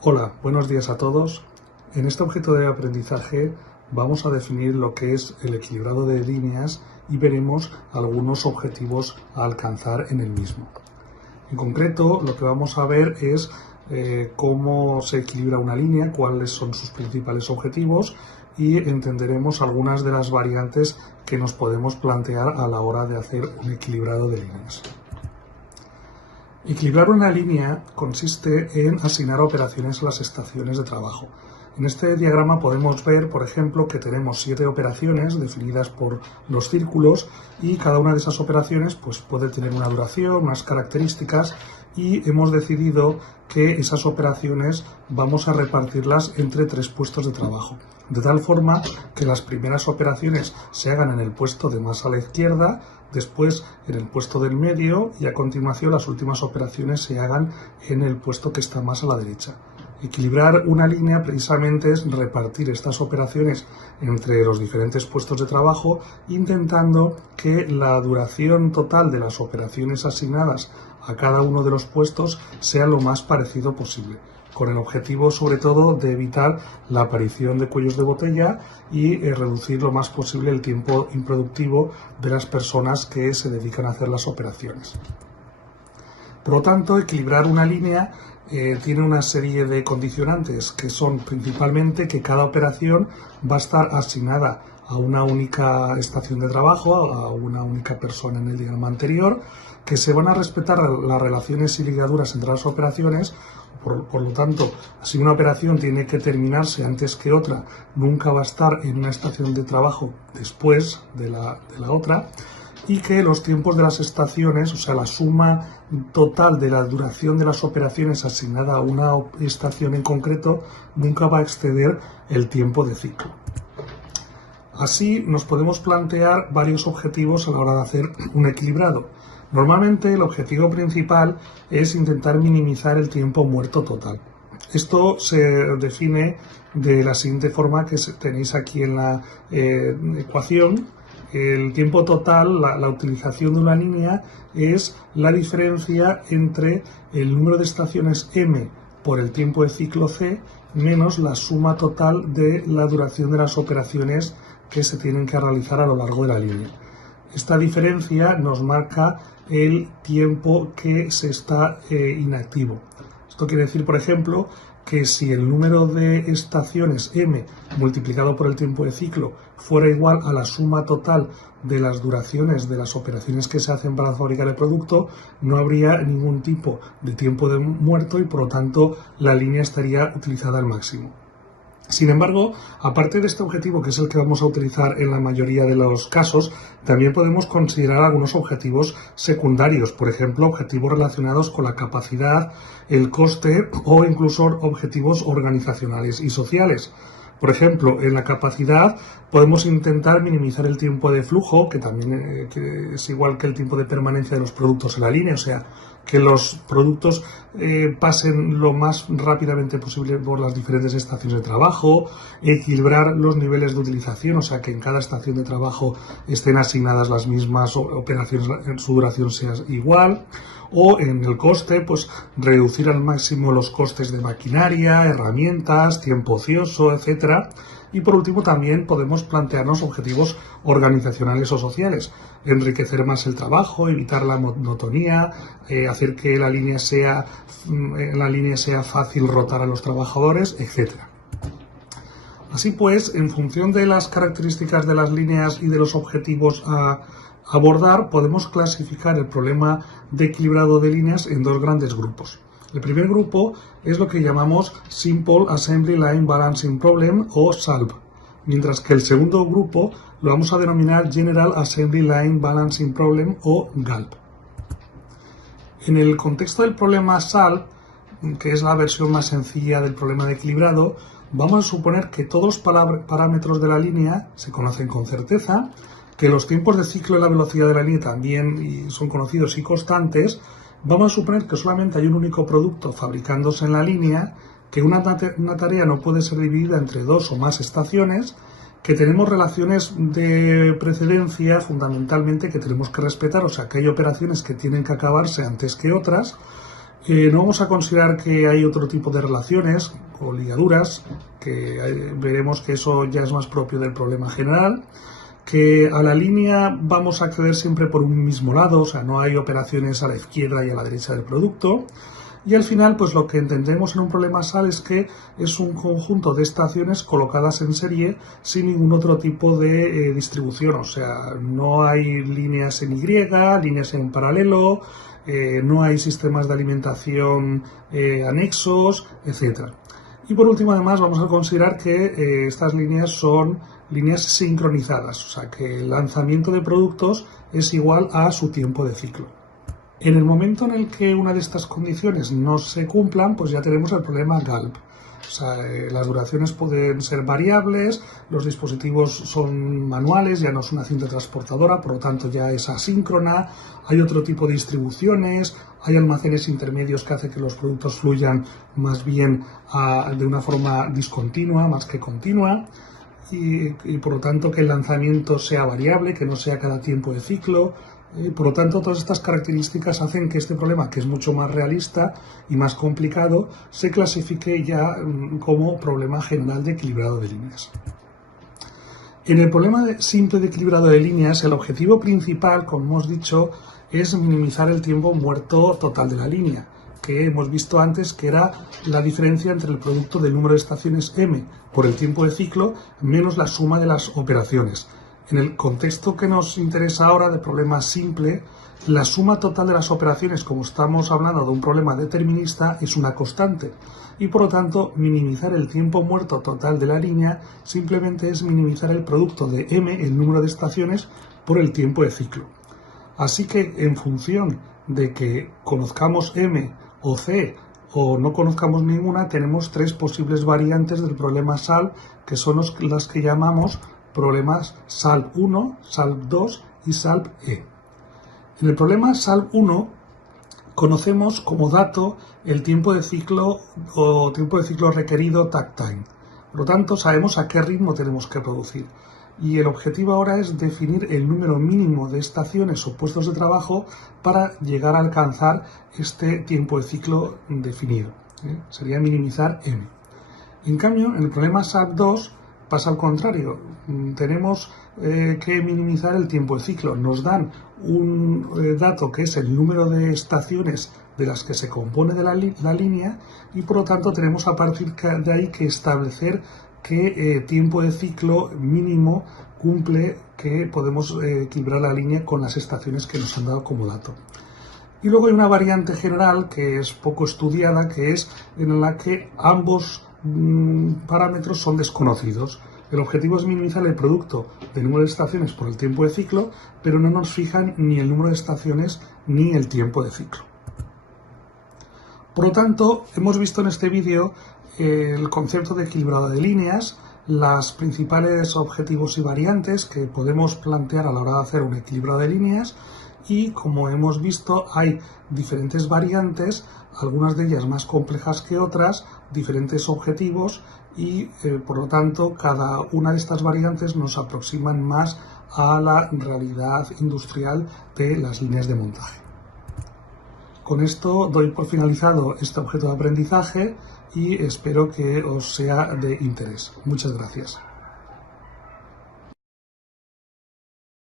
Hola, buenos días a todos. En este objeto de aprendizaje vamos a definir lo que es el equilibrado de líneas y veremos algunos objetivos a alcanzar en el mismo. En concreto, lo que vamos a ver es cómo se equilibra una línea, cuáles son sus principales objetivos y entenderemos algunas de las variantes que nos podemos plantear a la hora de hacer un equilibrado de líneas. Equilibrar una línea consiste en asignar operaciones a las estaciones de trabajo. En este diagrama podemos ver, por ejemplo, que tenemos 7 operaciones definidas por los círculos y cada una de esas operaciones puede tener una duración, unas características y hemos decidido que esas operaciones vamos a repartirlas entre 3 puestos de trabajo. De tal forma que las primeras operaciones se hagan en el puesto de más a la izquierda, después en el puesto del medio y a continuación las últimas operaciones se hagan en el puesto que está más a la derecha. Equilibrar una línea precisamente es repartir estas operaciones entre los diferentes puestos de trabajo, intentando que la duración total de las operaciones asignadas a cada uno de los puestos sea lo más parecido posible, con el objetivo sobre todo de evitar la aparición de cuellos de botella y reducir lo más posible el tiempo improductivo de las personas que se dedican a hacer las operaciones. Por lo tanto, equilibrar una línea tiene una serie de condicionantes que son principalmente que cada operación va a estar asignada a una única estación de trabajo, a una única persona en el diagrama anterior, que se van a respetar las relaciones y ligaduras entre las operaciones. Por lo tanto, si una operación tiene que terminarse antes que otra, nunca va a estar en una estación de trabajo después de la otra, y que los tiempos de las estaciones, o sea, la suma total de la duración de las operaciones asignada a una estación en concreto, nunca va a exceder el tiempo de ciclo. Así nos podemos plantear varios objetivos a la hora de hacer un equilibrado. Normalmente el objetivo principal es intentar minimizar el tiempo muerto total. Esto se define de la siguiente forma que tenéis aquí en la ecuación. El tiempo total, la utilización de una línea, es la diferencia entre el número de estaciones m por el tiempo de ciclo c menos la suma total de la duración de las operaciones que se tienen que realizar a lo largo de la línea. Esta diferencia nos marca el tiempo que se está inactivo. Esto quiere decir, por ejemplo, que si el número de estaciones m multiplicado por el tiempo de ciclo fuera igual a la suma total de las duraciones de las operaciones que se hacen para fabricar el producto, no habría ningún tipo de tiempo de muerto y por lo tanto la línea estaría utilizada al máximo. Sin embargo, aparte de este objetivo, que es el que vamos a utilizar en la mayoría de los casos, también podemos considerar algunos objetivos secundarios, por ejemplo, objetivos relacionados con la capacidad, el coste o incluso objetivos organizacionales y sociales. Por ejemplo, en la capacidad podemos intentar minimizar el tiempo de flujo, que también es igual que el tiempo de permanencia de los productos en la línea, o sea, que los productos pasen lo más rápidamente posible por las diferentes estaciones de trabajo, equilibrar los niveles de utilización, o sea, que en cada estación de trabajo estén asignadas las mismas operaciones, su duración sea igual, o en el coste, reducir al máximo los costes de maquinaria, herramientas, tiempo ocioso, etcétera. Y por último también podemos plantearnos objetivos organizacionales o sociales, enriquecer más el trabajo, evitar la monotonía, hacer que en la línea sea fácil rotar a los trabajadores, etcétera. Así pues, en función de las características de las líneas y de los objetivos a abordar, podemos clasificar el problema de equilibrado de líneas en 2 grandes grupos. El primer grupo es lo que llamamos Simple Assembly Line Balancing Problem o SALB, mientras que el segundo grupo lo vamos a denominar General Assembly Line Balancing Problem o GALB. En el contexto del problema SALB, que es la versión más sencilla del problema de equilibrado, vamos a suponer que todos los parámetros de la línea se conocen con certeza, que los tiempos de ciclo y la velocidad de la línea también son conocidos y constantes. Vamos a suponer que solamente hay un único producto fabricándose en la línea, que una tarea no puede ser dividida entre 2 o más estaciones, que tenemos relaciones de precedencia fundamentalmente que tenemos que respetar, o sea que hay operaciones que tienen que acabarse antes que otras, No vamos a considerar que hay otro tipo de relaciones o ligaduras, que veremos que eso ya es más propio del problema general, que a la línea vamos a acceder siempre por un mismo lado, o sea, no hay operaciones a la izquierda y a la derecha del producto. Y al final, pues lo que entendemos en un problema SAL es que es un conjunto de estaciones colocadas en serie sin ningún otro tipo de distribución, o sea, no hay líneas en Y, líneas en paralelo, no hay sistemas de alimentación anexos, etc. Y por último, además, vamos a considerar que estas líneas son líneas sincronizadas, o sea, que el lanzamiento de productos es igual a su tiempo de ciclo. En el momento en el que una de estas condiciones no se cumplan, pues ya tenemos el problema GALP. O sea, las duraciones pueden ser variables, los dispositivos son manuales, ya no es una cinta transportadora, por lo tanto ya es asíncrona, hay otro tipo de distribuciones, hay almacenes intermedios que hacen que los productos fluyan más bien de una forma discontinua más que continua. Y por lo tanto que el lanzamiento sea variable, que no sea cada tiempo de ciclo. Por lo tanto, todas estas características hacen que este problema, que es mucho más realista y más complicado, se clasifique ya como problema general de equilibrado de líneas. En el problema simple de equilibrado de líneas, el objetivo principal, como hemos dicho, es minimizar el tiempo muerto total de la línea, que hemos visto antes que era la diferencia entre el producto del número de estaciones m por el tiempo de ciclo menos la suma de las operaciones. En el contexto que nos interesa ahora de problema simple, la suma total de las operaciones, como estamos hablando de un problema determinista, es una constante y por lo tanto minimizar el tiempo muerto total de la línea simplemente es minimizar el producto de m, el número de estaciones, por el tiempo de ciclo. Así que en función de que conozcamos m o c o no conozcamos ninguna, tenemos tres posibles variantes del problema SAL, que son las que llamamos problemas SALP 1, SALP 2 y SALP E. En el problema SALP 1 conocemos como dato el tiempo de ciclo o tiempo de ciclo requerido takt time. Por lo tanto, sabemos a qué ritmo tenemos que producir. Y el objetivo ahora es definir el número mínimo de estaciones o puestos de trabajo para llegar a alcanzar este tiempo de ciclo definido. Sería minimizar m. En cambio, en el problema SALP 2 pasa al contrario. Tenemos que minimizar el tiempo de ciclo. Nos dan un dato que es el número de estaciones de las que se compone de la línea y por lo tanto tenemos a partir de ahí que establecer qué tiempo de ciclo mínimo cumple, que podemos equilibrar la línea con las estaciones que nos han dado como dato. Y luego hay una variante general que es poco estudiada, que es en la que ambos parámetros son desconocidos. El objetivo es minimizar el producto del número de estaciones por el tiempo de ciclo, pero no nos fijan ni el número de estaciones ni el tiempo de ciclo. Por lo tanto, hemos visto en este vídeo el concepto de equilibrado de líneas, los principales objetivos y variantes que podemos plantear a la hora de hacer un equilibrado de líneas y, como hemos visto, hay diferentes variantes, algunas de ellas más complejas que otras, diferentes objetivos y, por lo tanto, cada una de estas variantes nos aproximan más a la realidad industrial de las líneas de montaje. Con esto doy por finalizado este objeto de aprendizaje y espero que os sea de interés. Muchas gracias.